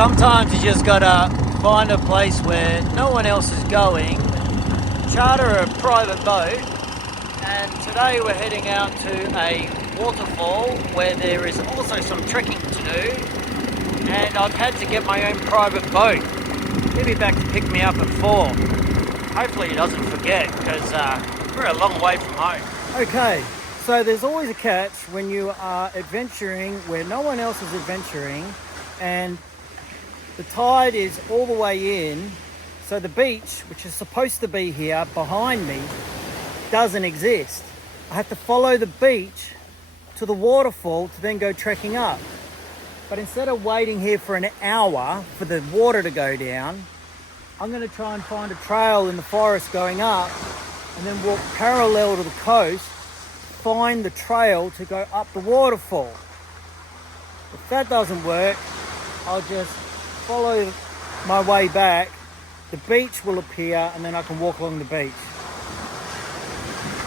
Sometimes you just gotta find a place where no one else is going, charter a private boat, and today we're heading out to a waterfall where there is also some trekking to do, and I've had to get my own private boat. He'll be back to pick me up at 4. Hopefully he doesn't forget, because we're a long way from home. Okay, so there's always a catch when you are adventuring where no one else is adventuring, and the tide is all the way in, so the beach, which is supposed to be here behind me, doesn't exist. I have to follow the beach to the waterfall to then go trekking up. But instead of waiting here for an hour for the water to go down, I'm going to try and find a trail in the forest going up and then walk parallel to the coast, find the trail to go up the waterfall. If that doesn't work, I'll just follow my way back. The beach will appear and then I can walk along the beach.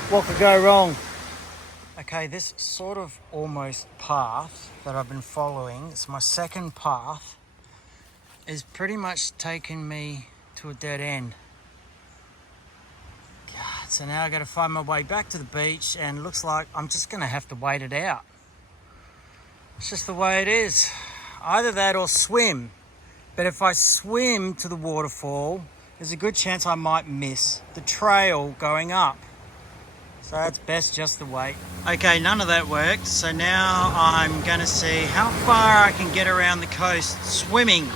What could go wrong? Okay, this sort of almost path that I've been following, it's my second path, is pretty much taking me to a dead end. God, so now I got to find my way back to the beach, and it looks like I'm just going to have to wait it out. It's just the way it is. Either that or swim. But if I swim to the waterfall, there's a good chance I might miss the trail going up. So it's best just to wait. Okay, none of that worked. So now I'm going to see how far I can get around the coast swimming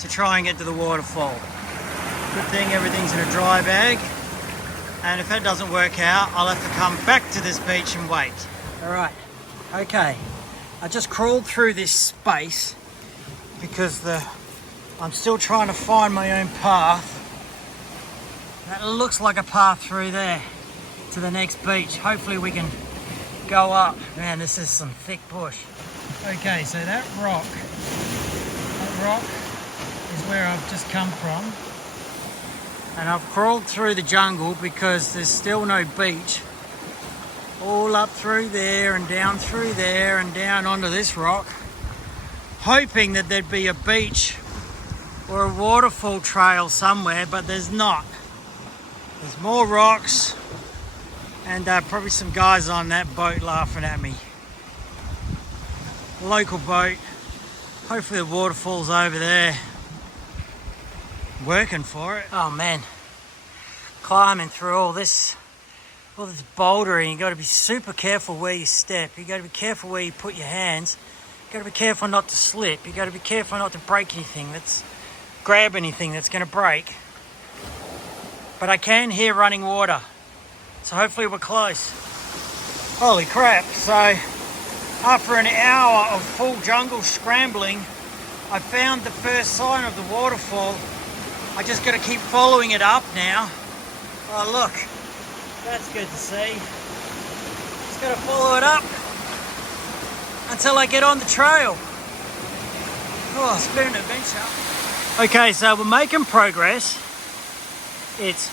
to try and get to the waterfall. Good thing everything's in a dry bag. And if that doesn't work out, I'll have to come back to this beach and wait. All right, okay. I just crawled through this space because I'm still trying to find my own path. That looks like a path through there to the next beach. Hopefully we can go up. Man, this is some thick bush. Okay, so that rock is where I've just come from. And I've crawled through the jungle because there's still no beach. All up through there and down through there and down onto this rock, hoping that there'd be a beach or a waterfall trail somewhere, but there's not. There's more rocks and probably some guys on that boat laughing at me. Local boat. Hopefully the waterfall's over there. Working for it. Oh man, climbing through all this bouldering. You got to be super careful where you step. You got to be careful where you put your hands. You got to be careful not to slip. You got to be careful not to break anything. Grab anything that's going to break. But I can hear running water, so hopefully we're close. Holy crap! So after an hour of full jungle scrambling, I found the first sign of the waterfall. I just got to keep following it up now. Oh look. That's good to see. Just gotta follow it up until I get on the trail. Oh, it's been an adventure. Okay, so we're making progress. It's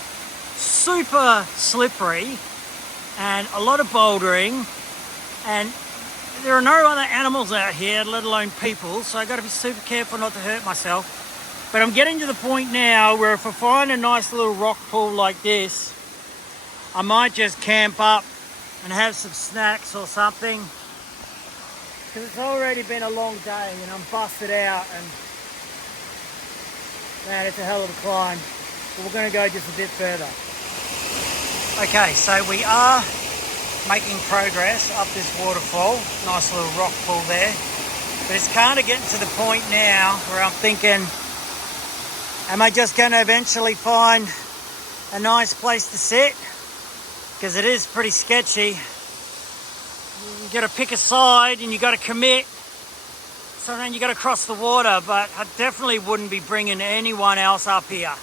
super slippery and a lot of bouldering, and there are no other animals out here, let alone people, so I gotta be super careful not to hurt myself. But I'm getting to the point now where if I find a nice little rock pool like this, I might just camp up and have some snacks or something, because it's already been a long day and I'm busted out, and man, it's a hell of a climb. But we're going to go just a bit further. Okay, so we are making progress up this waterfall. Nice little rock pool there. But it's kind of getting to the point now where I'm thinking, am I just going to eventually find a nice place to sit? Because it is pretty sketchy. You got to pick a side and you got to commit. So then you got to cross the water, but I definitely wouldn't be bringing anyone else up here.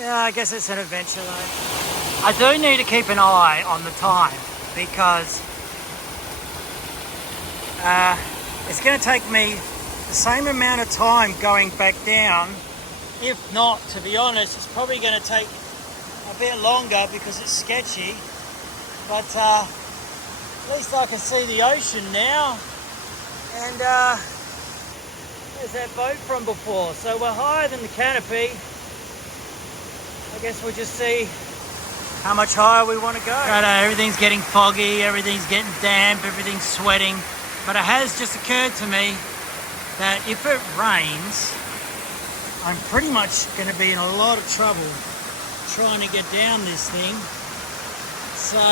Yeah, I guess it's an adventure though. I do need to keep an eye on the time, because it's going to take me the same amount of time going back down. If not, to be honest, it's probably going to take a bit longer because it's sketchy, but at least I can see the ocean now, and There's that boat from before. So we're higher than the canopy. I guess we'll just see how much higher we want to go. Right, everything's getting foggy, everything's getting damp, everything's sweating. But it has just occurred to me that if it rains, I'm pretty much going to be in a lot of trouble trying to get down this thing. So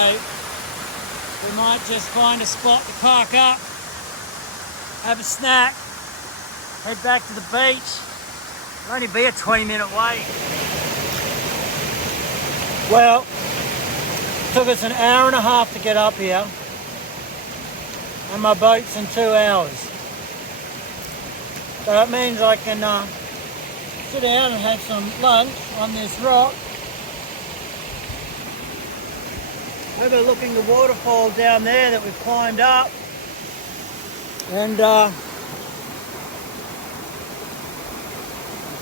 we might just find a spot to park up, have a snack, head back to the beach. It'll only be a 20-minute wait. Well, it took us an hour and a half to get up here, and my boat's in 2 hours. So that means I can sit down and have some lunch on this rock, overlooking the waterfall down there that we've climbed up, and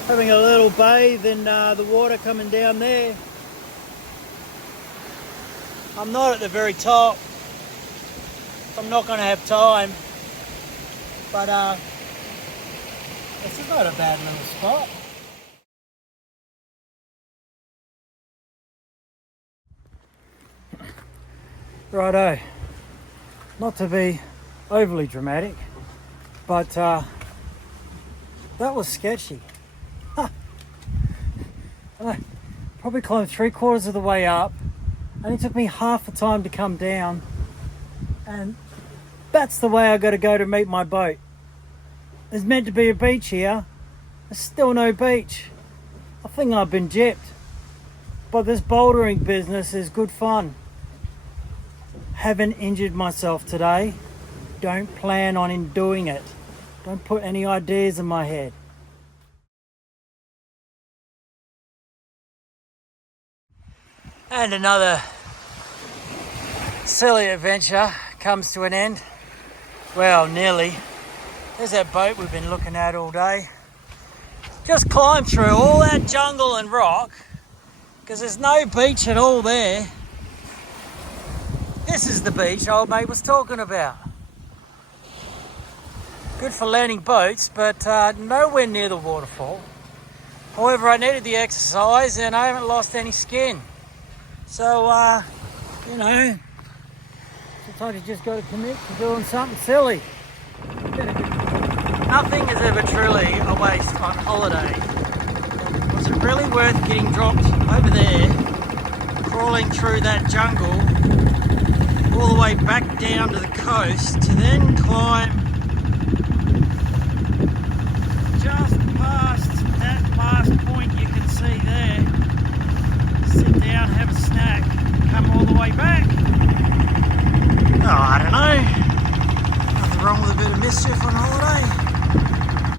having a little bathe in the water coming down there. I'm not at the very top. I'm not going to have time, but this is not a bad little spot. Righto, not to be overly dramatic, but that was sketchy. I probably climbed 3/4 of the way up, and it took me half the time to come down, and that's the way I got to go to meet my boat. There's meant to be a beach here. There's still no beach. I think I've been gypped. But this bouldering business is good fun. Haven't injured myself today. Don't plan on doing it. Don't put any ideas in my head. And another silly adventure comes to an end. Well, nearly. There's that boat we've been looking at all day. Just climbed through all that jungle and rock because there's no beach at all there. This is the beach old mate was talking about. Good for landing boats, but nowhere near the waterfall. However, I needed the exercise and I haven't lost any skin. So, you know, sometimes you just got to commit to doing something silly. Nothing is ever truly a waste on holiday. Was it really worth getting dropped over there, crawling through that jungle, all the way back down to the coast, to then climb just past that last point you can see there, sit down, have a snack, come all the way back? Oh, I don't know. Nothing wrong with a bit of mischief on holiday.